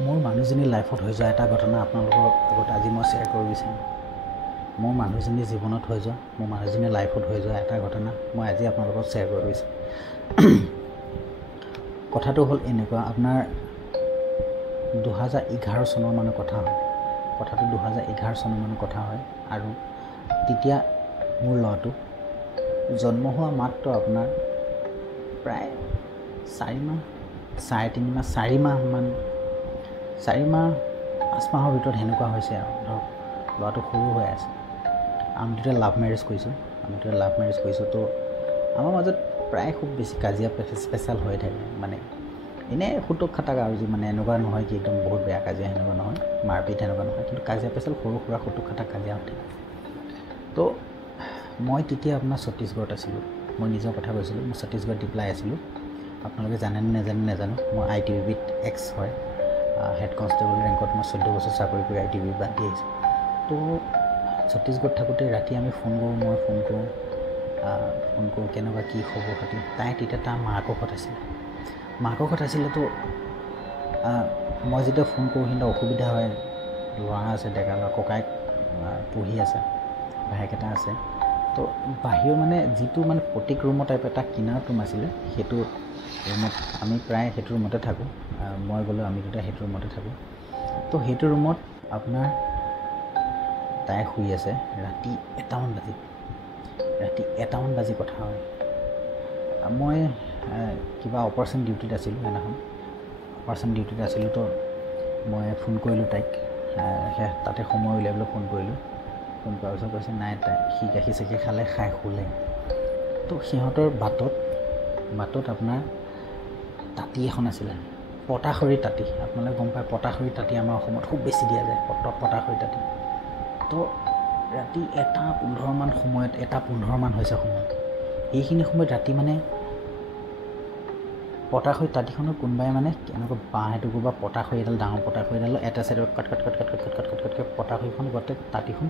মোৰ মানুহজনীৰ লাইফত হৈ যোৱা এটা ঘটনা আপোনালোকৰ আগত আজি মই শ্বেয়াৰ কৰিব বিচাৰিম। মোৰ মানুহজনীৰ জীৱনত হৈ যোৱা, মোৰ মানুহজনীৰ লাইফত হৈ যোৱা এটা ঘটনা মই আজি আপোনালোকক শ্বেয়াৰ কৰিব বিচাৰিম। কথাটো হ'ল এনেকুৱা, আপোনাৰ 2011 চনৰ মানৰ কথা হয়। কথাটো 2011 চনৰ মানৰ কথা হয় আৰু তেতিয়া মোৰ ল'ৰাটো জন্ম হোৱা মাত্ৰ আপোনাৰ প্ৰায় 4 মাহ, 3.5 মাহ, 4 মাহমান, 4 মাহ 5 মাহৰ ভিতৰত সেনেকুৱা হৈছে আৰু ধৰক ল'ৰাটো সৰু হৈ আছে। আমি দুটা লাভ মেৰেজ কৰিছোঁ। তো আমাৰ মাজত প্ৰায় খুব বেছি কাজিয়া স্পেচিয়েল হৈ থাকে, মানে এনেই খুটুক খাটাক আৰু যি মানে এনেকুৱা নহয় কি একদম বহুত বেয়া কাজিয়া, সেনেকুৱা নহয়, মাৰপিট সেনেকুৱা নহয়, কিন্তু কাজিয়া স্পেচিয়েল সৰু সুৰা খুটুক খাটাক কাজিয়া হৈ থাকে। তো মই তেতিয়া আপোনাৰ ছত্তীশগড়ত আছিলোঁ। মই নিজৰ কথা কৈছিলোঁ, মই ছত্তীশগড়ত ডিপ্লাই আছিলোঁ। আপোনালোকে জানেনে নাজানো, মই ITBPত এক্স হয়, হেড কনষ্টেবল ৰেংকত মই 14 বছৰ চাকৰি কৰি ITBP বাদ দি আহিছোঁ। তো ছত্তীশগড়ত থাকোঁতে ৰাতি আমি ফোন কৰোঁ, মই ফোন কৰোঁ কেনেকুৱা কি খবৰ খাতি। তাই তেতিয়া তাৰ মাকৰ ঘৰত আছিলে। তো মই যেতিয়া ফোন কৰোঁ সিহঁতৰ অসুবিধা হয়, ল'ৰা আছে, ডেকা ল'ৰা, ককাইক পঢ়ি আছে, ভায়েক এটা আছে। তো বাহিৰৰ মানে যিটো মানে প্ৰত্যেক ৰুমৰ টাইপ এটা কিনাৰত ৰুম আছিলে, সেইটো ৰুমত আমি প্ৰায় সেইটো ৰুমতে থাকোঁ। মই গ'লেও আমি দুটা সেইটো ৰুমতে থাকোঁ। তো সেইটো ৰুমত আপোনাৰ তাই শুই আছে। ৰাতি 1মান বাজি কথা হয়। মই কিবা অপাৰেশ্যন ডিউটিত আছিলোঁ সেইদিনাখন। তো মই ফোন কৰিলোঁ তাইক, তাতে সময় উলিয়াই পেলাই ফোন কৰিলোঁ। ফোন কৰাৰ পিছত কৈছে নাই, সি গাখীৰ চাখীৰ খালে, খাই শুলে। তো সিহঁতৰ বাটত আপোনাৰ তাঁতি এখন আছিলে, পটাখৰি তাঁতি। আপোনালোকে গম পায় পটাখৰি তাঁতি আমাৰ অসমত খুব বেছি দিয়া যায়, পটাখৰি তাঁতি। তো ৰাতি 1:15 মান হৈছে সময়ত। এইখিনি সময়ত ৰাতি মানে পটাখৰি তাঁতিখনৰ কোনোবাই মানে এনেকুৱা বাঁহ এটুকুৰ বা পটাখৰি এডাল, ডাঙৰ পটাখৰি এডাল এটা চাইডত কটকটকৈ পটাখৰিখন গোটেই তাঁতিখন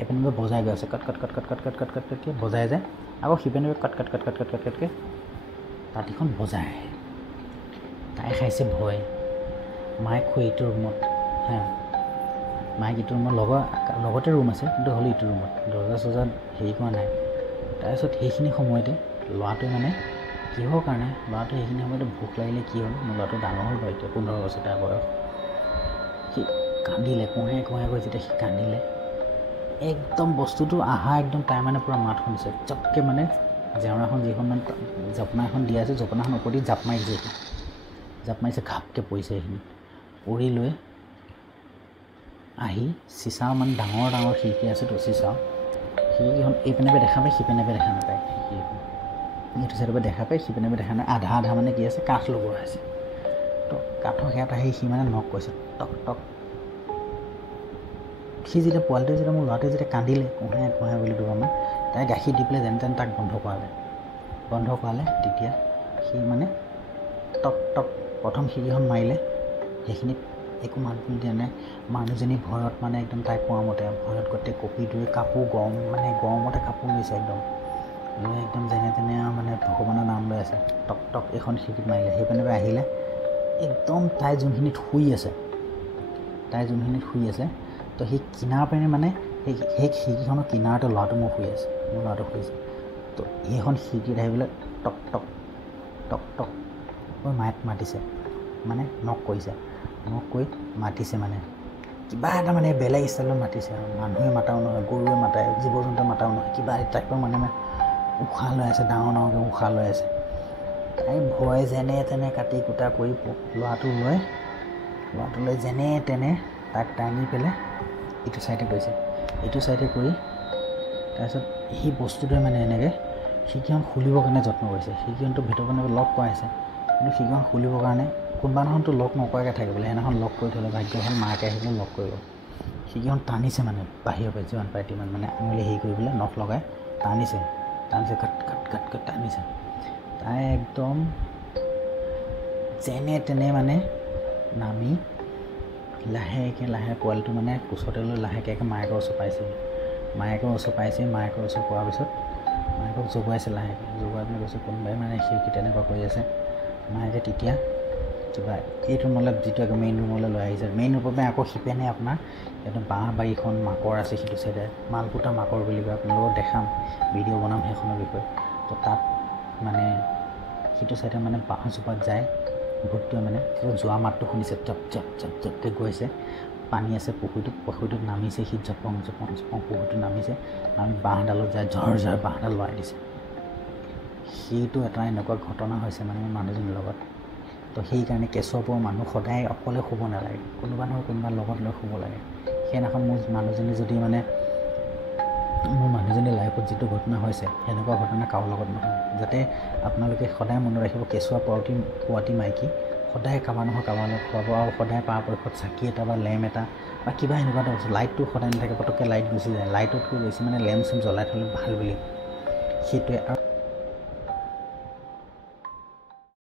এপিনে বজাই গৈ আছে, কটকটকৈ বজাই যায়, আকৌ সিপিনে কটকটকৈ তাঁতিখন বজাই আহে। তাই খাইছে ভয়। মায়েক শুই ইটো ৰুমত, মায়েক ইটো ৰুমত, লগতে ৰুম আছে, কিন্তু হ'লে ইটো ৰুমত দৰ্জা চৰ্জা হেৰি কৰা নাই। তাৰপিছত সেইখিনি সময়তে ল'ৰাটোৱে মানে কিহৰ কাৰণে ল'ৰাটোৱে সেইখিনি সময়তে ভোক লাগিলে কি হ'ল, মোৰ ল'ৰাটো ডাঙৰ হ'ল বাৰু, এতিয়া 15 বছৰ তাৰ বয়স। সি কান্দিলে, কুঁহাই কৰি যেতিয়া সি কান্দিলে, একদম বস্তুটো আহা একদম তাই মানে পূৰা মাত শুনিছে। চটকৈ মানে জেওৰাখন যিখন মানে জপনা এখন দিয়া আছে, জপনাখন ওপৰেদি জাপ মাৰিছে, ঘাপকৈ পৰিছে। সেইখিনি পৰি লৈ আহি চিচাও মানে ডাঙৰ খিৰিকী আছেতো, খিৰিকীখন এইপিনে দেখা পায়, সিপিনে দেখা নাপায়। খিৰিকীখন এইটো চাইডৰ পৰা দেখা পায়, সিপিনে দেখা নাই, আধা মানে কি আছে, কাঠ লগোৱা আছে। তো কাঠৰ সেয়াত আহি সি মানে নক কৰিছে, টক। সি যেতিয়া পোৱালিটোৱে যেতিয়া মোৰ ল'ৰাটোৱে যেতিয়া কান্দিলে, কুঁহাই বুলি দুবাৰমান, তাই গাখীৰ দি পেলাই যেনে তেনে তাক বন্ধ কৰালে। তেতিয়া সি মানে টক প্ৰথম খিৰিকীখন মাৰিলে, সেইখিনিত একো মাত বোল দিয়া নাই। মানুহজনী ভয়ত মানে একদম তাই কোৱা মতে ভয়ত গোটেই কঁপি ধুই কাপোৰ গৰমতে কাপোৰ লৈছে, একদম যেনে তেনে মানে ভগৱানৰ নাম লৈ আছে। টক এখন খিৰিকীত মাৰিলে, সেইপিনে আহিলে, একদম তাই যোনখিনিত শুই আছে, তো সেই কিনাৰ পিনে মানে সেই খিৰিকীখনৰ কিনাৰতে মোৰ ল'ৰাটো শুই আছে। তো সেইখন খিৰিকীত আহি পেলাই টক মাতিছে, মানে নক কৰি মাতিছে, মানে কিবা এটা মানে বেলেগ ষ্টাইলত মাতিছে আৰু। মানুহে মাতাও নহয়, গৰুৱে মাতাই, জীৱ জন্তুৱে মাতাও নহয়, কিবা টাইপৰ মানে উশাহ লৈ আছে, ডাঙৰকৈ উশাহ লৈ আছে। তাই ভয় যেনে তেনে কাটি কুটা কৰি ল'ৰাটো লৈ যেনে তেনে তাক দাঙি পেলাই ইটো চাইডে কৰি তাৰপিছত সেই বস্তুটোৱে মানে এনেকৈ খিৰিকীখন খুলিবৰ কাৰণে যত্ন কৰিছে। খিৰিকীখনটো ভিতৰ কাৰণে লক কৰা আছে, কিন্তু খিৰিকীখন খুলিবৰ কাৰণে কোনোবা দিনাখনতো লক নকৰাকৈ থাকে বোলে, সেইদিনাখন লক কৰি থ'লে, ভাগ্য ভাল মাকে আহি পেলাই লক কৰিব। খিৰিকীখন টানিছে মানে বাহিৰৰ পৰা যিমান পাৰে তিমান, মানে আঙুলি হেৰি কৰি পেলাই নখ লগাই টানিছে, কাট টানিছে। তাই একদম যেনে তেনে মানে নামি লাহেকৈ পোৱালিটো মানে কোচতে লৈ লাহেকৈ মায়েকৰ ওচৰ পাইছেহি। মায়েকৰ ওচৰ পোৱাৰ পিছত মায়েকক জগুৱাইছে, লাহেকৈ জগুৱাই পেলাই কৈছে কোনোবাই মানে খিৰিকী তেনেকুৱা কৰি আছে। মায়েকে তেতিয়া কিবা এইটো নহ'লে যিটো মেইন ৰুমলৈ লৈ আহিছে মেইন ৰুমত আকৌ সিপেনে আপোনাৰ এইটো বাঁহ বাৰীখন মাকৰ আছে সিটো চাইডে মালপোতা মাকৰ বুলি কয় আপোনালোকক দেখাম ভিডিঅ' বনাম সেইখনৰ বিষয়ে তো তাত মানে সিটো চাইডে মানে বাঁহজোপাত যায় ভূতটোৱে মানে যোৱা মাতটো শুনিছে জপ জপ জপ জপকৈ গৈছে পানী আছে পুখুৰীটোত নামিছে সি জপং জপং জপং পুখুৰীটোত নামিছে নামি বাঁহডালত যায় ঝৰ ঝৰ বাঁহডাল লৰাই দিছে সেইটো এটা এনেকুৱা ঘটনা হৈছে মানে মানুহজনীৰ লগত তো সেইকাৰণে কেঁচুৱাবোৰ মানুহ সদায় অকলে শুব নালাগে কোনোবা নহয় কোনোবা লগত লৈ শুব লাগে সেইদিনাখন মোৰ মানুহজনীৰ লাইফত যিটো ঘটনা হৈছে সেনেকুৱা ঘটনা কাৰো লগত নহয় যাতে আপোনালোকে সদায় মনত ৰাখিব কেঁচুৱা পোৱাতি মাইকী সদায় কাৰোবাৰ নহয় কাৰোবাৰ লগত খুৱাব আৰু সদায় পৰাপক্ষত চাকি এটা বা লেম্প এটা বা কিবা এনেকুৱা এটা বস্তু লাইটটো সদায় নাথাকে পটককৈ লাইট গুচি যায় লাইটতকৈ বেছি মানে লেম্প চেম্প জ্বলাই থ'লে ভাল বুলি সেইটোৱে আৰু